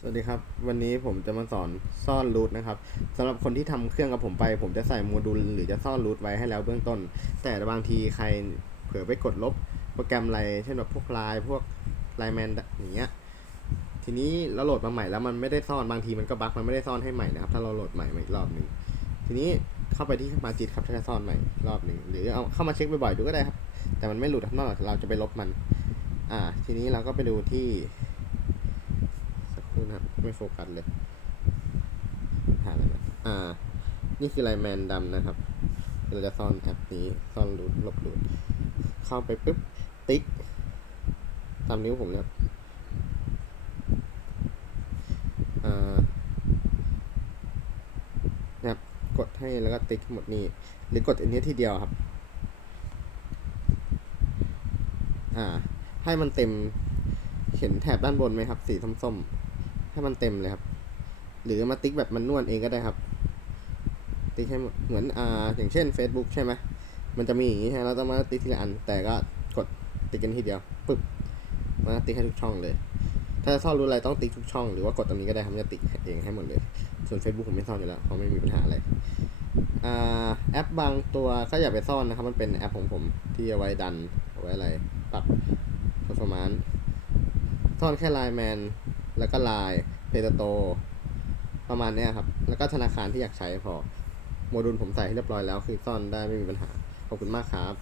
สวัสดีครับ วันนี้ผมจะมาสอนซ่อนรูทนะครับสำหรับคนที่ทำเครื่องกับผมไป ผมจะใส่โมดูลหรือจะซ่อนรูทไว้ให้แล้วเบื้องต้น แต่บางทีใครเผลอไปกดลบโปรแกรมอะไรเช่นแบบพวกไลน์พวกไลน์แมนอย่างเงี้ยทีนี้เราโหลดมาใหม่แล้วมันไม่ได้ซ่อนบางทีมันก็บั๊กมันไม่ได้ซ่อนให้ใหม่นะครับถ้าเราโหลดใหม่มาอีกรอบหนึ่งทีนี้เข้าไปที่มาจิตครับถ้าจะซ่อนใหม่รอบหนึ่งหรือเอาเข้ามาเช็คบ่อยๆดูก็ได้ครับแต่มันไม่หลุดครับนอกจากเราจะไปลบมัน อ่า ทีนี้เราก็ไปดูที่ สักครู่นะครับ ไม่โฟกัสเลยหาอะไรนะอ่า นี่คือไลแมนดำนะครับ เราจะซ่อนแอปนี้ ซ่อนรูทลบรูทเข้าไปปุ๊บ ติ๊ก ตามนิ้วผมเนี่ยครับอ่านะครับกดให้แล้วก็ติ๊กหมดนี่หรือกดอันนี้ทีเดียวครับ อ่า ให้มันเต็มเห็นแถบด้านบนไหมครับ สีส้มๆ ให้มันเต็มเลยครับ หรือมาติ๊กแบบมันนวดเองก็ได้ครับ ติ๊กให้เหมือนอ่าอย่างเช่น Facebook ใช่ไหมมันจะมีอย่างนี้ใช่เราต้องมาติ๊กทีละอัน แต่ก็กดติ๊กกันทีเดียวปึ๊บมาติ๊กให้ทุกช่องเลย ถ้าจะซ่อนรู้อะไรต้องติ๊กทุกช่องหรือว่ากดตรงนี้ก็ได้ครับจะติ๊กเองให้หมดเลย ส่วน Facebook ผมไม่ซ่อนอยู่แล้วเพราะไม่มีปัญหาอะไรอ่าแอปบางตัวก็อย่าไปซ่อนนะครับ มันเป็นแอปของผมที่เอาไว้ดันเอาไว้อะไรปรับ performance ซ่อนแค่ไลน์แมนแล้วก็ไลน์ เพจโตประมาณนี้ครับ แล้วก็ธนาคารที่อยากใช้พอ โมดูลผมใส่ให้เรียบร้อยแล้ว คือซ่อนได้ไม่มีปัญหา ขอบคุณมากครับ